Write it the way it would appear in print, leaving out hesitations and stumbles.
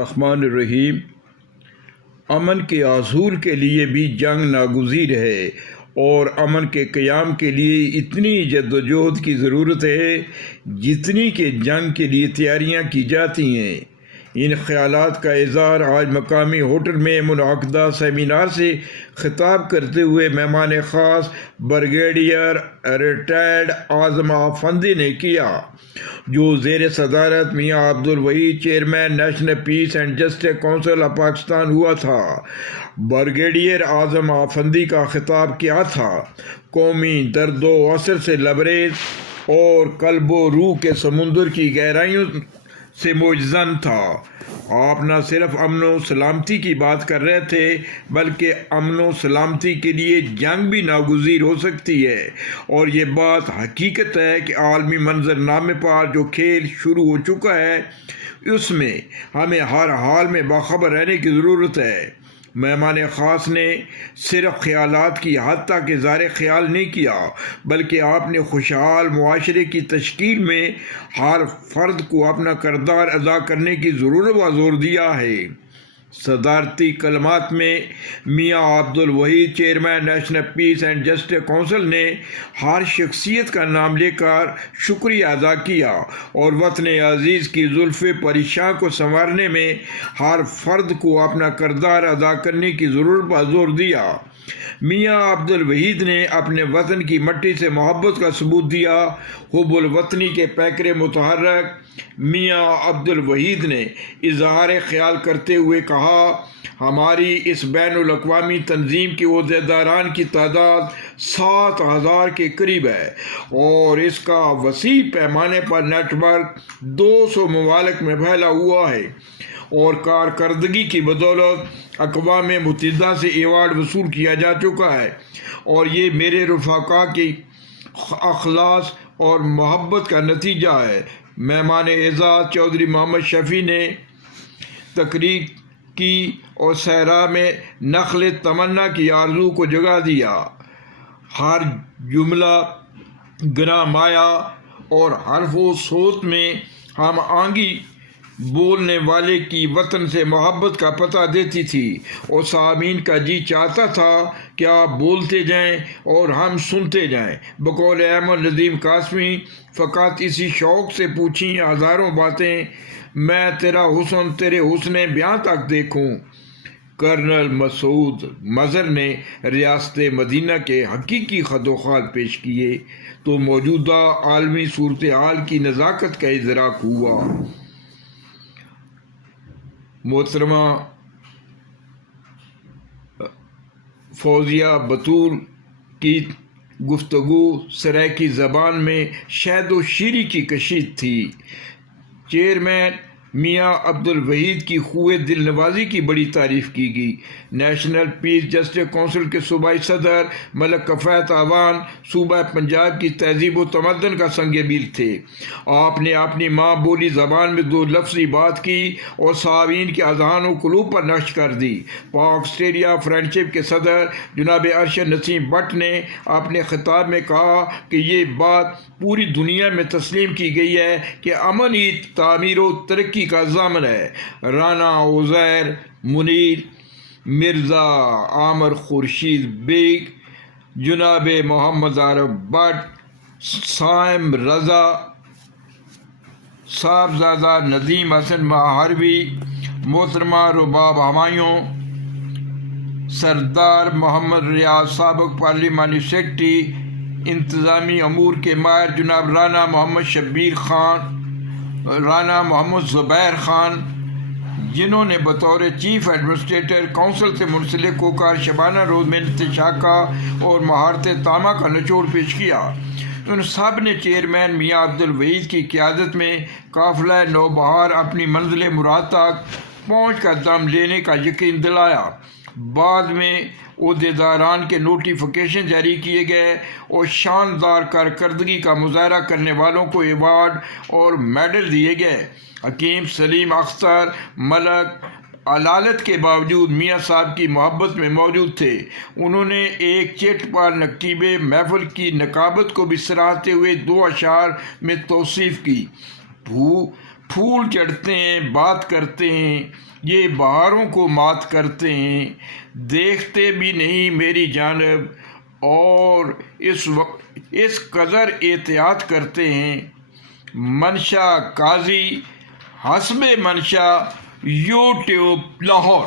الرحمن الرحیم۔ امن کے حصول کے لیے بھی جنگ ناگزیر ہے اور امن کے قیام کے لیے اتنی جدوجہد کی ضرورت ہے جتنی کہ جنگ کے لیے تیاریاں کی جاتی ہیں۔ ان خیالات کا اظہار آج مقامی ہوٹل میں منعقدہ سیمینار سے خطاب کرتے ہوئے مہمان خاص بریگیڈیئر ریٹائرڈ اعظم افندی نے کیا، جو زیر صدارت میاں Abdul Waheed chairman national piece and justice council of Pakistan ہوا تھا۔ بریگیڈیئر اعظم افندی کا خطاب کیا تھا؟ قومی درد و اثر سے لبریز اور قلب و روح کے سمندر کی گہرائیوں سے موجزن تھا۔ آپ نہ صرف امن و سلامتی کی بات کر رہے تھے بلکہ امن و سلامتی کے لیے جنگ بھی ناگزیر ہو سکتی ہے، اور یہ بات حقیقت ہے کہ عالمی منظرنامے پر جو کھیل شروع ہو چکا ہے اس میں ہمیں ہر حال میں باخبر رہنے کی ضرورت ہے۔ مہمان خاص نے صرف خیالات کی حد تک اظہار خیال نہیں کیا بلکہ آپ نے خوشحال معاشرے کی تشکیل میں ہر فرد کو اپنا کردار ادا کرنے کی ضرورت پر زور دیا ہے۔ صدارتی کلمات میں میاں Abdul Waheed chairman national piece and justice council نے ہر شخصیت کا نام لے کر شکریہ ادا کیا اور وطن عزیز کی زلف پریشاں کو سنوارنے میں ہر فرد کو اپنا کردار ادا کرنے کی ضرورت پر زور دیا۔ میاں عبدالوحید نے اپنے وطن کی مٹی سے محبت کا ثبوت دیا۔ حب الوطنی کے پیکر متحرک میاں عبدالوحید نے اظہار خیال کرتے ہوئے کہا، ہماری اس بین الاقوامی تنظیم کے عہدیداران کی تعداد 7,000 کے قریب ہے اور اس کا وسیع پیمانے پر نیٹ ورک 200 ممالک میں پھیلا ہوا ہے اور کارکردگی کی بدولت اقوام متحدہ سے ایوارڈ وصول کیا جا چکا ہے، اور یہ میرے رفقا کی اخلاص اور محبت کا نتیجہ ہے۔ مہمان اعزاز چودھری محمد شفیع نے تقریر کی اور صحرا میں نخل تمنا کی آرزو کو جگا دیا۔ ہر جملہ گراں مایا اور حرف و صوت میں ہم آہنگی بولنے والے کی وطن سے محبت کا پتہ دیتی تھی، اور سامعین کا جی چاہتا تھا کہ آپ بولتے جائیں اور ہم سنتے جائیں۔ بقول احمد ندیم قاسمی، فقط اسی شوق سے پوچھیں ہزاروں باتیں، میں تیرا حسن تیرے حسن بیاں تک دیکھوں۔ کرنل مسعود مظہر نے ریاست مدینہ کے حقیقی خد و خال پیش کیے تو موجودہ عالمی صورتحال کی نزاکت کا ادراک ہوا۔ محترمہ فوزیہ بطول کی گفتگو سرائیکی زبان میں شہد و شیری کی کشید تھی۔ چیئرمین میاں عبدالوحید کی خوئے دل نوازی کی بڑی تعریف کی گئی۔ نیشنل پیس جسٹس کونسل کے صوبائی صدر ملک کفایت اعوان صوبہ پنجاب کی تہذیب و تمدن کا سنگ میل تھے۔ آپ نے اپنی ماں بولی زبان میں 2 لفظی بات کی اور سامعین کے اذہان و قلوب پر نقش کر دی۔ پاک آسٹریلیا فرینڈشپ کے صدر جناب ارشد نسیم بٹ نے اپنے خطاب میں کہا کہ یہ بات پوری دنیا میں تسلیم کی گئی ہے کہ امن ہی تعمیر و ترقی کا ضامن ہے۔ رانا عزیر منیر، مرزا عامر خورشید بیگ، جناب محمد عارف بٹ، صائم رضا، صاحبزادہ ندیم حسن ماہروی، محترمہ رباب ہمایوں، سردار محمد ریاض سابق پارلیمانی سیکرٹری، انتظامی امور کے ماہر جناب رانا محمد شبیر خان، رانا محمد زبیر خان، جنہوں نے بطور چیف ایڈمنسٹریٹر کونسل سے منسلک ہو کر شبانہ روز میں شاخہ اور مہارت تامہ کا نچوڑ پیش کیا۔ ان سب نے چیئرمین میاں عبدالوحید کی قیادت میں قافلہ نوبہار اپنی منزل مراد تک پہنچ کر دم لینے کا یقین دلایا۔ بعد میں عہدیداران کے نوٹیفیکیشن جاری کیے گئے اور شاندار کارکردگی کا مظاہرہ کرنے والوں کو ایوارڈ اور میڈل دیے گئے۔ حکیم سلیم اختر ملک علالت کے باوجود میاں صاحب کی محبت میں موجود تھے۔ انہوں نے ایک چٹ پر نقیب محفل کی نقابت کو بھی سراہتے ہوئے 2 اشعار میں توصیف کی۔ پھول چڑھتے ہیں، بات کرتے ہیں، یہ بہاروں کو مات کرتے ہیں، دیکھتے بھی نہیں میری جانب، اور اس قدر احتیاط کرتے ہیں۔ منشا قاضی، حسب منشا، یوٹیوب لاہور۔